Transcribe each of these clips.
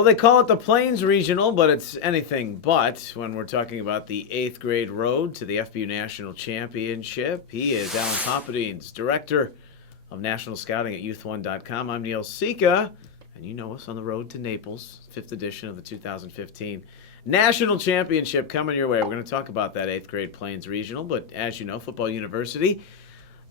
Well, they call it the Plains Regional, but it's anything but when we're talking about the 8th grade road to the FBU National Championship. He is Alan Popadines, Director of National Scouting at Youth1.com. I'm Neil Sika, and you know us on the road to Naples, 5th edition of the 2015 National Championship coming your way. We're going to talk about that 8th grade Plains Regional, but as you know, Football University,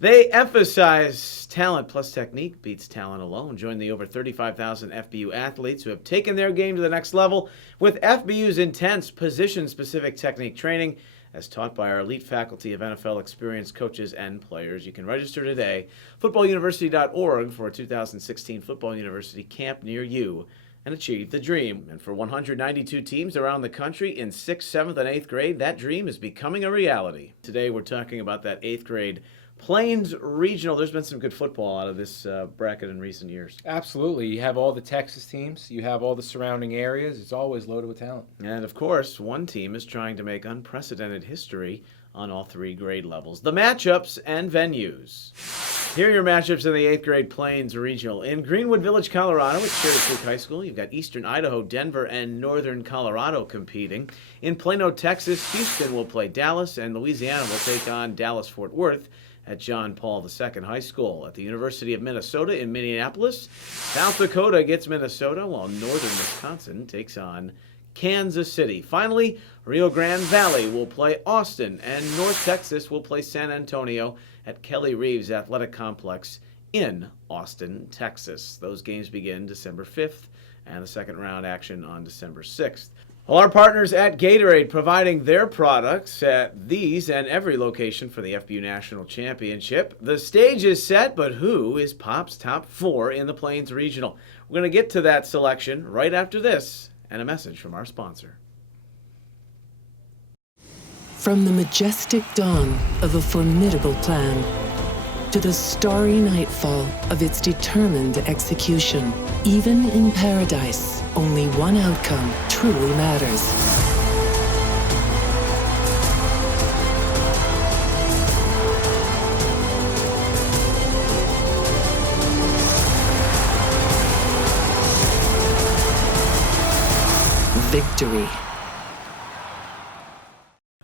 they emphasize talent plus technique beats talent alone. Join the over 35,000 FBU athletes who have taken their game to the next level with FBU's intense position-specific technique training as taught by our elite faculty of NFL experienced coaches and players. You can register today, footballuniversity.org, for a 2016 Football University camp near you and achieve the dream. And for 192 teams around the country in 6th, 7th, and 8th grade, that dream is becoming a reality. Today we're talking about that 8th grade Plains Regional. There's been some good football out of this bracket in recent years. Absolutely. You have all the Texas teams. You have all the surrounding areas. It's always loaded with talent. And, of course, one team is trying to make unprecedented history on all 3 grade levels. The matchups and venues. Here are your matchups in the 8th grade Plains Regional. In Greenwood Village, Colorado, at Cherry Creek High School, you've got Eastern Idaho, Denver, and Northern Colorado competing. In Plano, Texas, Houston will play Dallas, and Louisiana will take on Dallas-Fort Worth at John Paul II High School. At the University of Minnesota in Minneapolis, South Dakota gets Minnesota, while Northern Wisconsin takes on Kansas City. Finally, Rio Grande Valley will play Austin, and North Texas will play San Antonio at Kelly Reeves Athletic Complex in Austin, Texas. Those games begin December 5th, and the second round action on December 6th. Well, our partners at Gatorade providing their products at these and every location for the FBU National Championship. The stage is set, but who is Pop's top 4 in the Plains Regional? We're going to get to that selection right after this and a message from our sponsor. From the majestic dawn of a formidable plan to the starry nightfall of its determined execution, even in paradise, only one outcome truly matters. Victory.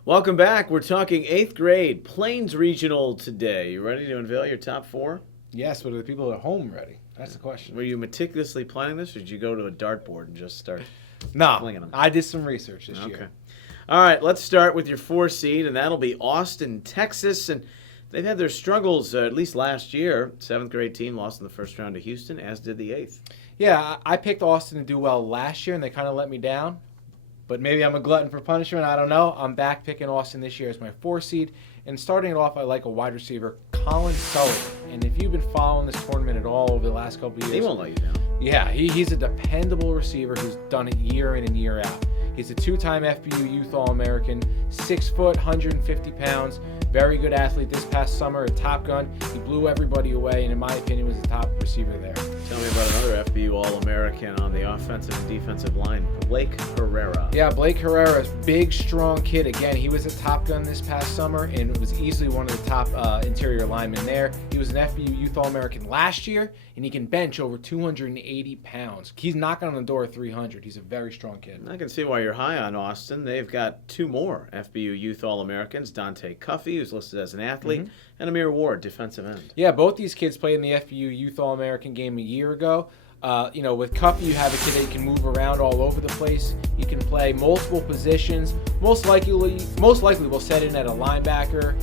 Welcome back. We're talking 8th grade Plains Regional today. You ready to unveil your top 4? Yes, but are the people at home ready? That's the question. Were you meticulously planning this, or did you go to a dartboard and just start flinging them? I did some research this year. Okay. All right, let's start with your 4 seed, and that'll be Austin, Texas. And they've had their struggles, at least last year. 7th grade team lost in the first round to Houston, as did the 8th. Yeah, I picked Austin to do well last year, and they kind of let me down. But maybe I'm a glutton for punishment. I don't know. I'm back picking Austin this year as my 4 seed. And starting it off, I like a wide receiver, Colin Sullivan. And if you've been following this tournament at all over the last couple of years, he won't let you down. Yeah, he's a dependable receiver who's done it year in and year out. He's a 2-time FBU Youth All-American, 6 foot, 150 pounds, very good athlete. This past summer at Top Gun, he blew everybody away, and in my opinion, was the top receiver there. Tell me about another FBU All-American on the offensive and defensive line, Blake Herrera. Yeah, Blake Herrera, big, strong kid. Again, he was at Top Gun this past summer and was easily one of the top interior linemen there. He was an FBU Youth All-American last year, and he can bench over 280 pounds. He's knocking on the door at 300. He's a very strong kid. I can see why you're high on Austin. They've got 2 more FBU Youth All-Americans, Dante Cuffey, who's listed as an athlete, and Amir Ward, defensive end. Yeah, both these kids played in the FBU Youth All-American game a year ago. With Cuffey, you have a kid that you can move around all over the place. You can play multiple positions. Most likely will set in at a linebacker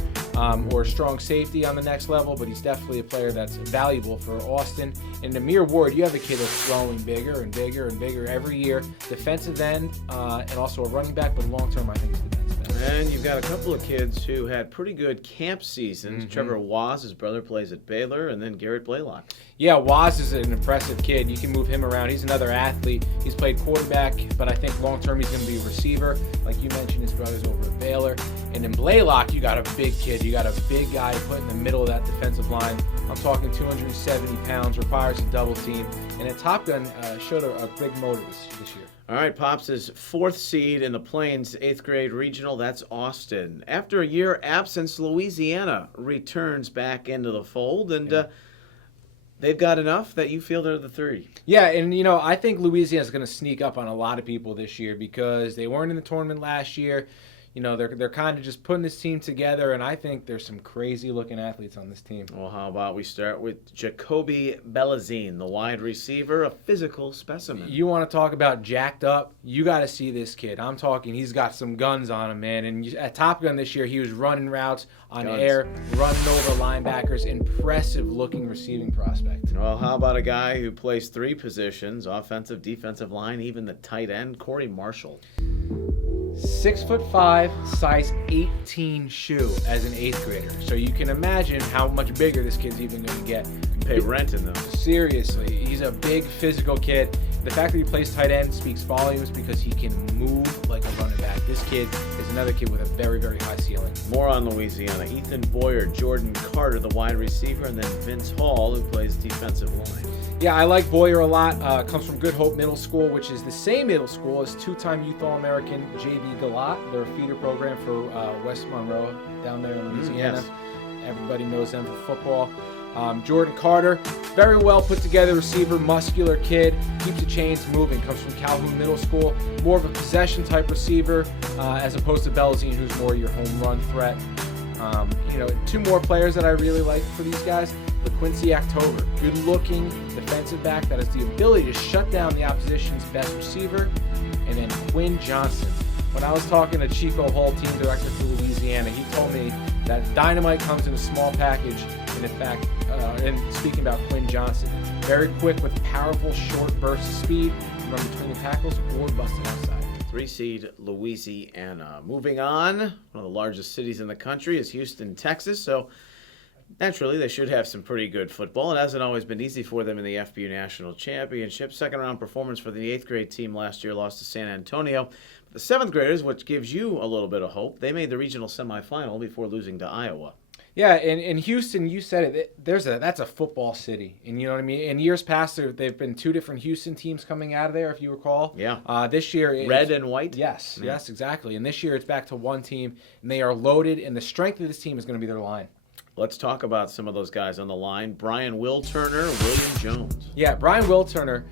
or a strong safety on the next level, but he's definitely a player that's valuable for Austin. And Amir Ward, you have a kid that's growing bigger and bigger and bigger every year. Defensive end and also a running back, but long-term I think he's the defensive end. And you've got a couple of kids who had pretty good camp seasons. Trevor Waz, his brother, plays at Baylor, and then Garrett Blaylock. Yeah, Waz is an impressive kid. You can move him around. He's another athlete. He's played quarterback, but I think long-term he's going to be a receiver. Like you mentioned, his brother's over at Baylor. And in Blaylock, you got a big kid. You got a big guy to put in the middle of that defensive line. I'm talking 270 pounds, requires a double team. And at Top Gun, showed a big motor this year. All right, Pops is 4th seed in the Plains 8th grade regional. That's Austin. After a year absence, Louisiana returns back into the fold. And they've got enough that you feel they're the 3. Yeah, and I think Louisiana's going to sneak up on a lot of people this year because they weren't in the tournament last year. They're kind of just putting this team together, and I think there's some crazy-looking athletes on this team. Well, how about we start with Jacoby Bellazine, the wide receiver, a physical specimen. You want to talk about jacked up? You got to see this kid. I'm talking he's got some guns on him, man. And at Top Gun this year, he was running routes on air, running over linebackers. Impressive-looking receiving prospect. Well, how about a guy who plays 3 positions, offensive, defensive line, even the tight end, Corey Marshall. 6'5", size 18 shoe as an 8th grader. So you can imagine how much bigger this kid's even going to get. Pay rent in them. Seriously, he's a big physical kid. The fact that he plays tight end speaks volumes because he can move like a running back. This kid is another kid with a very, very high ceiling. More on Louisiana. Ethan Boyer, Jordan Carter, the wide receiver, and then Vince Hall, who plays defensive line. Yeah, I like Boyer a lot. Comes from Good Hope Middle School, which is the same middle school as 2-time Youth All-American J.B. Galat. They're a feeder program for West Monroe down there in Louisiana. Yes. Everybody knows them for football. Jordan Carter, very well put together receiver, muscular kid, keeps the chains moving, comes from Calhoun Middle School, more of a possession type receiver as opposed to Bellazine, who's more your home run threat. 2 more players that I really like for these guys. LaQuincy October, good-looking defensive back that has the ability to shut down the opposition's best receiver. And then Quinn Johnson. When I was talking to Chico Hull, team director for Louisiana, he told me that dynamite comes in a small package. And in fact, and speaking about Quinn Johnson, very quick with powerful short bursts of speed, run between the tackles or busted outside. 3-seed Louisiana. Moving on, one of the largest cities in the country is Houston, Texas. So naturally, they should have some pretty good football. It hasn't always been easy for them in the FBU National Championship. Second-round performance for the 8th grade team last year, lost to San Antonio. The 7th graders, which gives you a little bit of hope, they made the regional semifinal before losing to Iowa. Yeah, in Houston, you said it. That's a football city, and you know what I mean. In years past, there've been 2 different Houston teams coming out of there, if you recall. Yeah. This year, red and white. Yes, Yeah. yes, exactly. And this year, it's back to 1 team, and they are loaded. And the strength of this team is going to be their line. Let's talk about some of those guys on the line. Brian Will Turner, William Jones. Yeah, Brian Will Turner.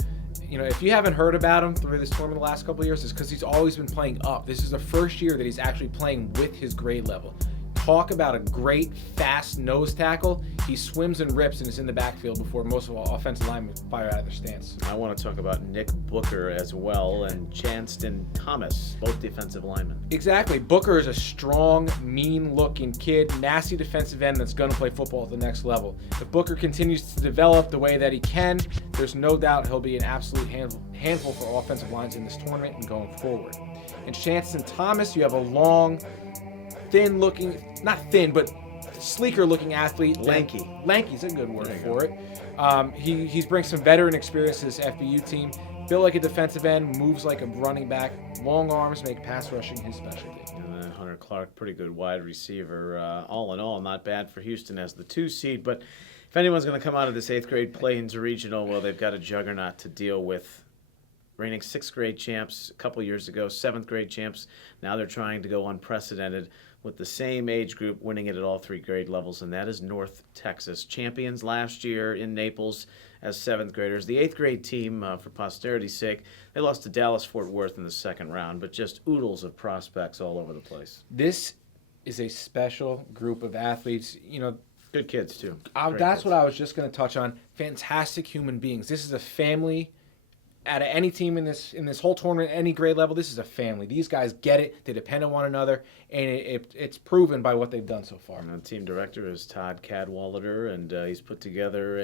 If you haven't heard about him through this tournament the last couple of years, it's because he's always been playing up. This is the first year that he's actually playing with his grade level. Talk about a great, fast nose tackle. He swims and rips and is in the backfield before most of our offensive linemen fire out of their stance. I want to talk about Nick Booker as well and Chanston Thomas, both defensive linemen. Exactly. Booker is a strong, mean-looking kid, nasty defensive end that's going to play football at the next level. If Booker continues to develop the way that he can, there's no doubt he'll be an absolute handful for offensive lines in this tournament and going forward. In Chanston Thomas, you have a long, thin-looking, not thin, but sleeker-looking athlete. Lanky. Lanky's a good word for it. He's bringing some veteran experience to this FBU team. Built like a defensive end, moves like a running back. Long arms make pass rushing his specialty. And then Hunter Clark, pretty good wide receiver. All in all, not bad for Houston as the 2 seed. But if anyone's going to come out of this 8th grade Plains Regional, well, they've got a juggernaut to deal with. Reigning 6th grade champs a couple years ago, 7th grade champs. Now they're trying to go unprecedented with the same age group winning it at all 3 grade levels, and that is North Texas. Champions last year in Naples as 7th graders. The 8th grade team, for posterity's sake, they lost to Dallas-Fort Worth in the 2nd round, but just oodles of prospects all over the place. This is a special group of athletes. Good kids, too. That's what I was just going to touch on. Fantastic human beings. This is a family. Out of any team in this whole tournament, any grade level, this is a family. These guys get it. They depend on one another, and it's proven by what they've done so far. And the team director is Todd Cadwallader, and he's put together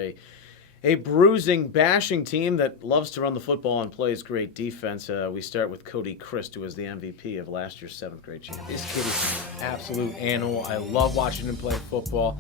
a bruising, bashing team that loves to run the football and plays great defense. We start with Cody Christ, who was the MVP of last year's 7th grade champion. This kid is an absolute animal. I love watching him play football.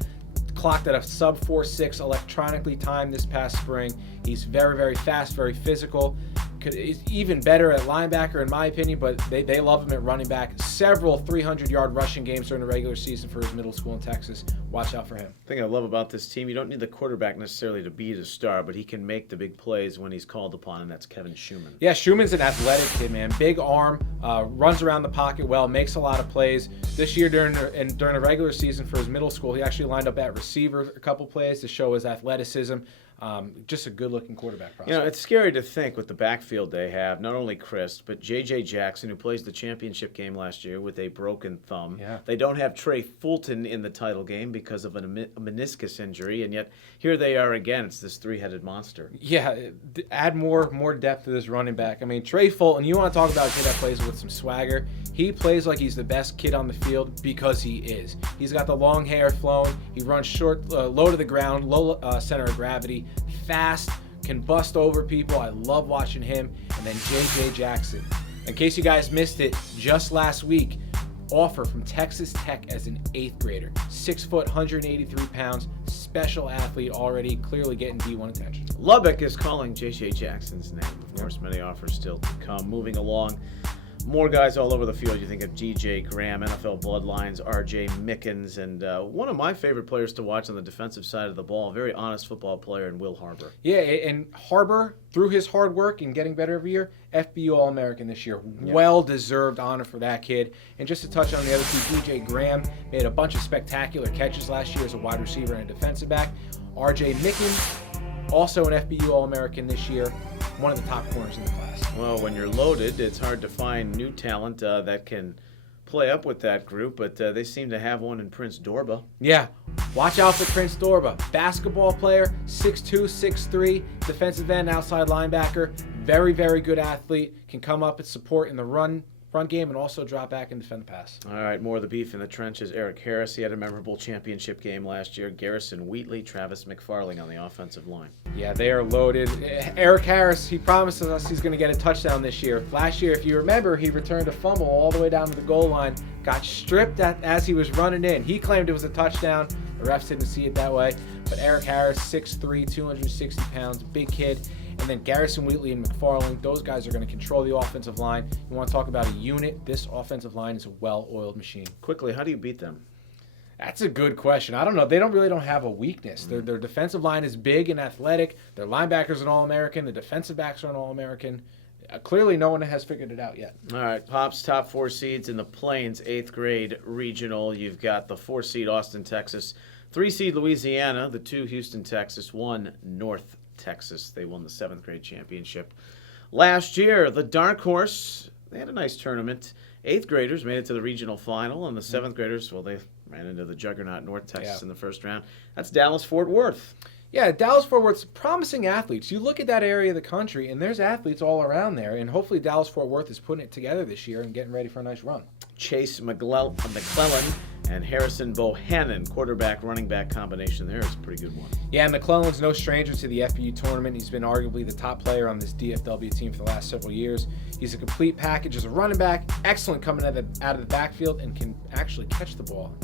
Clocked at a sub 4.6 electronically timed this past spring. He's very, very fast, very physical. He's even better at linebacker, in my opinion, but they love him at running back. Several 300-yard rushing games during the regular season for his middle school in Texas. Watch out for him. The thing I love about this team, you don't need the quarterback necessarily to be the star, but he can make the big plays when he's called upon, and that's Kevin Schumann. Yeah, Schumann's an athletic kid, man. Big arm, runs around the pocket well, makes a lot of plays. This year during the regular season for his middle school, he actually lined up at receiver a couple plays to show his athleticism. Just a good-looking quarterback You prospect. know, it's scary to think with the backfield they have, not only Chris, but J.J. Jackson, who plays the championship game last year with a broken thumb. Yeah. They don't have Trey Fulton in the title game because of a meniscus injury, and yet here they are again. It's this three-headed monster. Yeah, add more depth to this running back. I mean, Trey Fulton, you want to talk about a kid that plays with some swagger. He plays like he's the best kid on the field because he is. He's got the long hair flowing. He runs short, low to the ground, low center of gravity, fast, can bust over people. I love watching him. And then J.J. Jackson. In case you guys missed it, just last week, offer from Texas Tech as an 8th grader. 6 foot, 183 pounds, special athlete already, clearly getting D1 attention. Lubbock is calling J.J. Jackson's name. Of course, many offers still to come. Moving along, more guys all over the field. You think of G.J. Graham, NFL Bloodlines, R.J. Mickens, and one of my favorite players to watch on the defensive side of the ball, a very honest football player in Will Harbor. Yeah, and Harbor, through his hard work and getting better every year, FBU All-American this year. Well-deserved honor for that kid. And just to touch on the other two, G.J. Graham made a bunch of spectacular catches last year as a wide receiver and a defensive back. R.J. Mickens, also an FBU All-American this year, one of the top corners in the class. Well, when you're loaded, it's hard to find new talent that can play up with that group, but they seem to have one in Prince Dorba. Yeah, watch out for Prince Dorba. Basketball player, 6'2", 6'3", defensive end, outside linebacker. Very, very good athlete. Can come up and support in the run game and also drop back and defend the pass. All right, more of the beef in the trenches. Eric Harris, he had a memorable championship game last year. Garrison Wheatley, Travis McFarling on the offensive line. Yeah, they are loaded. Eric Harris, he promises us he's going to get a touchdown this year. Last year, if you remember, he returned a fumble all the way down to the goal line, got stripped as he was running in. He claimed it was a touchdown. The refs didn't see it that way. But Eric Harris, 6'3", 260 pounds, big kid. And then Garrison Wheatley and McFarling, those guys are going to control the offensive line. You want to talk about a unit? This offensive line is a well-oiled machine. Quickly, how do you beat them? That's a good question. I don't know. They don't have a weakness. Their defensive line is big and athletic. Their linebackers are an All-American. The defensive backs are an All-American. Clearly, no one has figured it out yet. All right, Pop's top 4 seeds in the Plains 8th grade regional. You've got the 4 seed Austin, Texas, 3 seed Louisiana, the 2 Houston, Texas, 1 North Texas. They won the 7th grade championship last year. The Dark Horse, they had a nice tournament. 8th graders made it to the regional final, and the 7th graders, well, they ran into the juggernaut North Texas in the first round. That's Dallas-Fort Worth. Yeah, Dallas-Fort Worth's promising athletes. You look at that area of the country, and there's athletes all around there, and hopefully Dallas-Fort Worth is putting it together this year and getting ready for a nice run. Chase McClellan and Harrison Bohannon, quarterback running back combination there is a pretty good one. Yeah, McClellan's no stranger to the FBU tournament. He's been arguably the top player on this DFW team for the last several years. He's a complete package as a running back, excellent coming out of the backfield, and can actually catch the ball,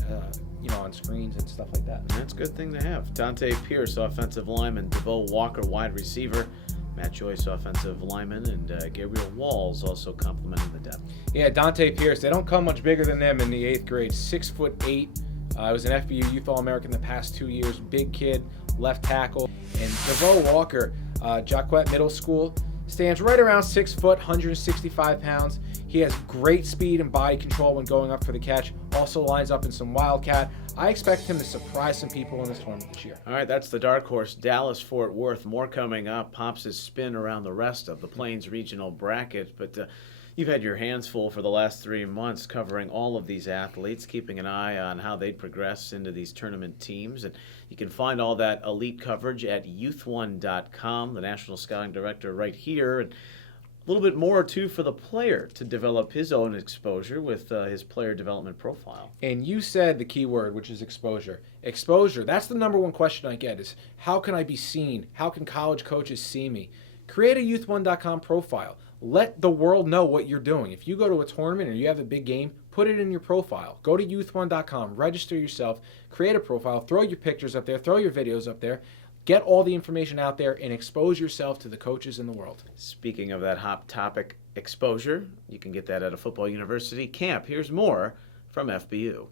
on screens and stuff like that. That's a good thing to have. Dante Pierce, offensive lineman, DeVoe Walker, wide receiver, Matt Joyce, offensive lineman, and Gabriel Walls also complementing the depth. Yeah, Dante Pierce. They don't come much bigger than them in the 8th grade. 6'8". I was an FBU Youth All-American the past 2 years. Big kid, left tackle. And DeVoe Walker, Jacquette Middle School, stands right around 6 foot, 165 pounds. He has great speed and body control when going up for the catch. Also lines up in some Wildcat. I expect him to surprise some people in this tournament this year. All right, that's the Dark Horse, Dallas-Fort Worth. More coming up. Pops his spin around the rest of the Plains regional bracket. But you've had your hands full for the last 3 months covering all of these athletes, keeping an eye on how they progress into these tournament teams. And you can find all that elite coverage at youth1.com, the National Scouting Director right here. And a little bit more, too, for the player to develop his own exposure with his player development profile. And you said the key word, which is exposure. Exposure, that's the number one question I get is, how can I be seen? How can college coaches see me? Create a youth1.com profile. Let the world know what you're doing. If you go to a tournament or you have a big game, put it in your profile. Go to youth1.com, register yourself, create a profile, throw your pictures up there, throw your videos up there. Get all the information out there and expose yourself to the coaches in the world. Speaking of that hot topic, exposure, you can get that at a football university camp. Here's more from FBU.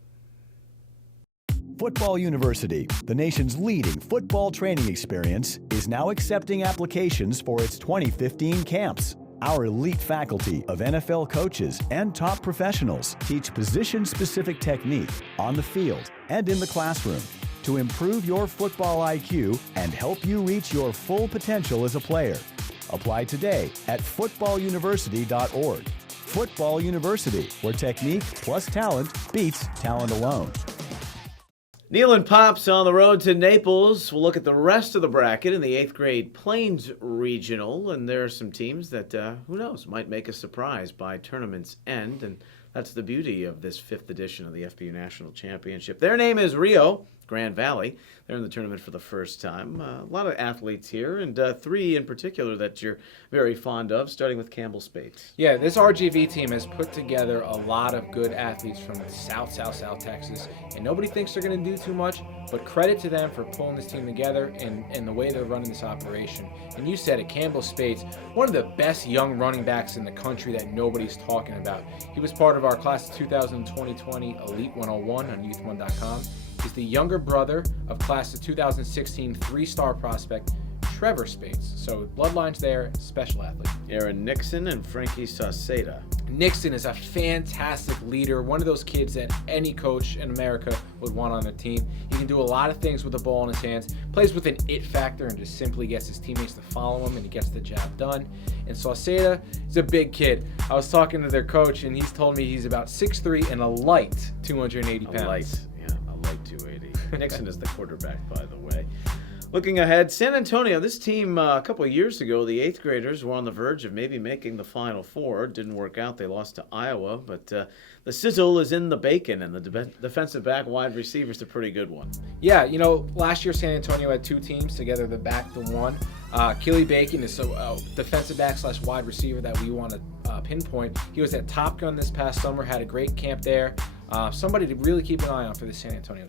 Football University, the nation's leading football training experience, is now accepting applications for its 2015 camps. Our elite faculty of NFL coaches and top professionals teach position-specific technique on the field and in the classroom. to improve your football IQ and help you reach your full potential as a player. Apply today at footballuniversity.org. Football University, where technique plus talent beats talent alone. Neil and Pops on the road to Naples. We'll look at the rest of the bracket in the 8th grade Plains Regional, and there are some teams that, who knows, might make a surprise by tournament's end, and that's the beauty of this 5th edition of the FBU National Championship. Their name is Rio Grand Valley. They're in the tournament for the first time. A lot of athletes here, and 3 in particular that you're very fond of, starting with Campbell Spates. Yeah, this RGV team has put together a lot of good athletes from South Texas, and nobody thinks they're going to do too much, but credit to them for pulling this team together and the way they're running this operation. And you said it, Campbell Spates, one of the best young running backs in the country that nobody's talking about. He was part of our class of 2020 Elite 101 on youth1.com. He's the younger brother of class of 2016 3-star prospect Trevor Spates. So bloodlines there, special athlete. Aaron Nixon and Frankie Sauceda. Nixon is a fantastic leader, one of those kids that any coach in America would want on their team. He can do a lot of things with the ball in his hands, plays with an it factor and just simply gets his teammates to follow him and he gets the job done. And Sauceda is a big kid. I was talking to their coach and he's told me he's about 6'3" and a light 280 pounds. A light 280. Nixon is the quarterback, by the way. Looking ahead, San Antonio, this team a couple of years ago, the 8th graders were on the verge of maybe making the Final Four. Didn't work out. They lost to Iowa, but the sizzle is in the bacon, and the defensive back wide receiver is a pretty good one. Yeah, last year San Antonio had 2 teams together, the back to one. Keely Bacon is a defensive back / wide receiver that we want to pinpoint. He was at Top Gun this past summer, had a great camp there. Somebody to really keep an eye on for the San Antonio.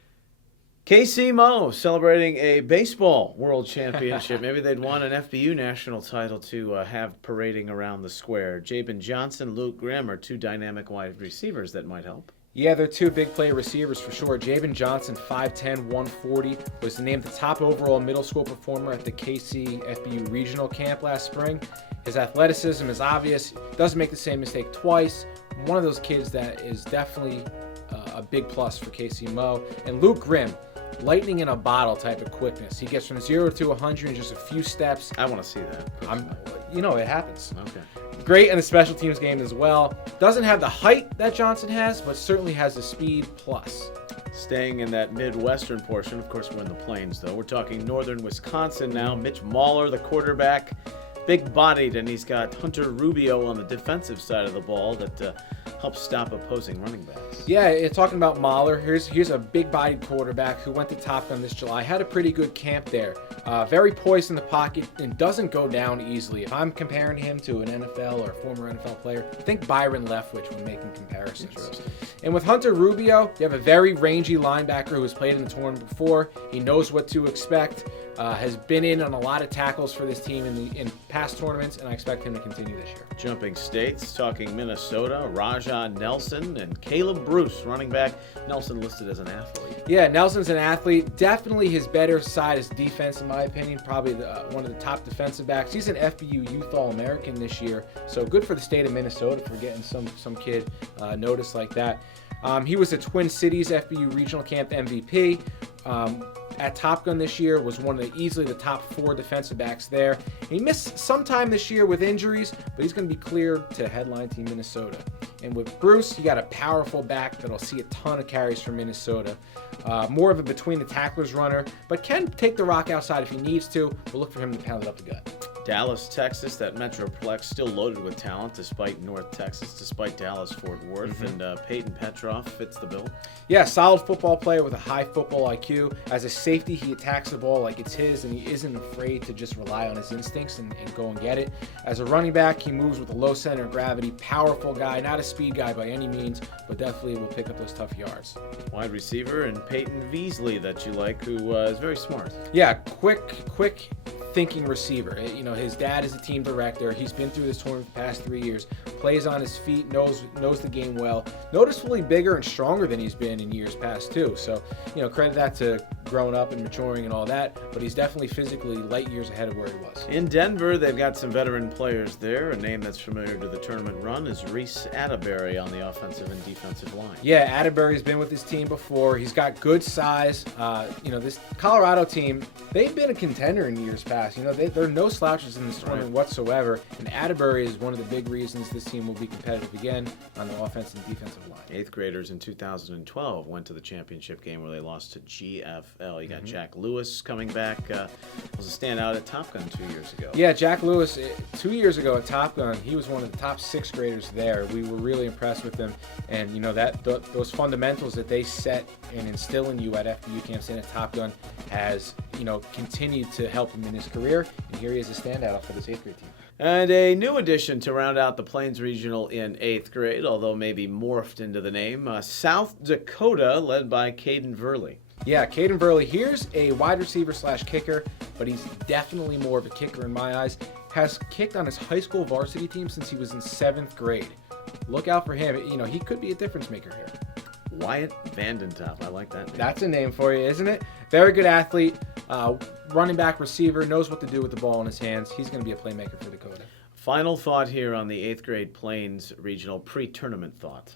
KC Mo celebrating a baseball world championship. Maybe they'd want an FBU national title to have parading around the square. Jabin Johnson, Luke Grimm are 2 dynamic wide receivers that might help. Yeah, they're 2 big play receivers for sure. Jabin Johnson, 5'10", 140, was named the top overall middle school performer at the KC FBU regional camp last spring. His athleticism is obvious. Doesn't make the same mistake twice. One of those kids that is definitely a big plus for KC Mo. And Luke Grimm, lightning in a bottle type of quickness. He gets from 0 to 100 in just a few steps. I want to see that. It happens. Okay. Great in the special teams game as well. Doesn't have the height that Johnson has, but certainly has the speed plus. Staying in that Midwestern portion, of course, we're in the Plains, though. We're talking northern Wisconsin now. Mitch Mahler, the quarterback, big-bodied, and he's got Hunter Rubio on the defensive side of the ball that helps stop opposing running backs. Yeah, talking about Mahler, here's a big-bodied quarterback who went to Top Gun this July. Had a pretty good camp there. Very poised in the pocket and doesn't go down easily. If I'm comparing him to an NFL or a former NFL player, I think Byron Leftwich when making comparisons. And with Hunter Rubio, you have a very rangy linebacker who has played in the tournament before. He knows what to expect. Has been in on a lot of tackles for this team in past tournaments, and I expect him to continue this year. Jumping states, talking Minnesota, Rajah Nelson and Caleb Bruce, running back. Nelson listed as an athlete. Yeah, Nelson's an athlete. Definitely his better side is defense, in my opinion. Probably one of the top defensive backs. He's an FBU Youth All-American this year, so good for the state of Minnesota for getting some kid noticed like that. He was the Twin Cities FBU Regional Camp MVP. At Top Gun this year, was one of easily the top 4 defensive backs there. He missed some time this year with injuries, but he's going to be cleared to headline Team Minnesota. And with Bruce, you got a powerful back that'll see a ton of carries from Minnesota. More of a between the tacklers runner, but can take the rock outside if he needs to. We'll look for him to pound it up the gut. Dallas, Texas, that Metroplex still loaded with talent despite North Texas, despite Dallas-Fort Worth, and Peyton Petroff fits the bill. Yeah, solid football player with a high football IQ. As a safety, he attacks the ball like it's his, and he isn't afraid to just rely on his instincts and go and get it. As a running back, he moves with a low center of gravity, powerful guy, not a speed guy by any means, but definitely will pick up those tough yards. Wide receiver and Peyton Veasley that you like, who is very smart. Yeah, quick thinking receiver. His dad is a team director. He's been through this tournament the past 3 years. plays on his feet, knows the game well. Noticeably bigger and stronger than he's been in years past too. So, credit that to growing up and maturing and all that. But he's definitely physically light years ahead of where he was. In Denver, they've got some veteran players there. A name that's familiar to the tournament run is Reese Atterbury on the offensive and defensive line. Yeah, Atterbury's been with his team before. He's got good size. This Colorado team, they've been a contender in years past. There are no slouches in this tournament whatsoever. And Atterbury is one of the big reasons this team will be competitive again on the offensive and defensive line. Eighth graders in 2012 went to the championship game where they lost to GFL. You got Jack Lewis coming back. Was a standout at Top Gun 2 years ago. Yeah, Jack Lewis, 2 years ago at Top Gun, he was one of the top 6th graders there. We were really impressed with him. And, those fundamentals that they set and instill in you at FBU camps and at Top Gun has, continued to help him in his career. And here he is a standout for this 8th grade team. And a new addition to round out the Plains Regional in 8th grade, although maybe morphed into the name, South Dakota, led by Caden Verley. Yeah, Caden Verley, here's a wide receiver / kicker, but he's definitely more of a kicker in my eyes. Has kicked on his high school varsity team since he was in 7th grade. Look out for him. He could be a difference maker here. Wyatt Vandentop. I like that name. That's a name for you, isn't it? Very good athlete, running back, receiver, knows what to do with the ball in his hands. He's going to be a playmaker for Dakota. Final thought here on the 8th grade Plains Regional pre-tournament thought.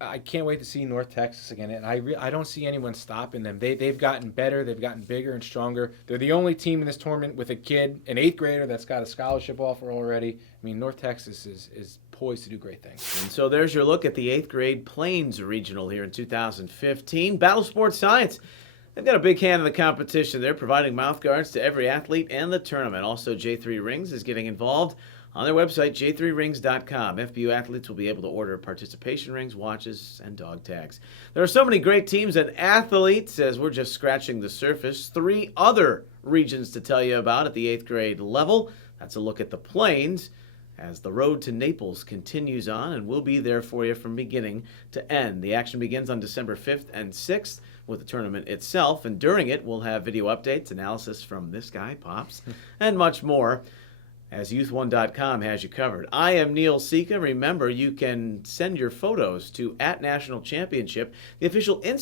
I can't wait to see North Texas again, and I don't see anyone stopping them. They've gotten better, they've gotten bigger and stronger. They're the only team in this tournament with a kid, an 8th grader that's got a scholarship offer already. I mean, North Texas is poised to do great things. And so there's your look at the 8th grade Plains Regional here in 2015. Battle Sports Science. They've got a big hand in the competition. They're providing mouth guards to every athlete and the tournament. Also, J3 Rings is getting involved. On their website, j3rings.com, FBU athletes will be able to order participation rings, watches, and dog tags. There are so many great teams and athletes, as we're just scratching the surface. 3 other regions to tell you about at the 8th grade level. That's a look at the Plains as the road to Naples continues on, and we'll be there for you from beginning to end. The action begins on December 5th and 6th with the tournament itself, and during it, we'll have video updates, analysis from this guy, Pops, and much more, as youth1.com has you covered. I am Neil Sika. Remember, you can send your photos to @National Championship, the official Instagram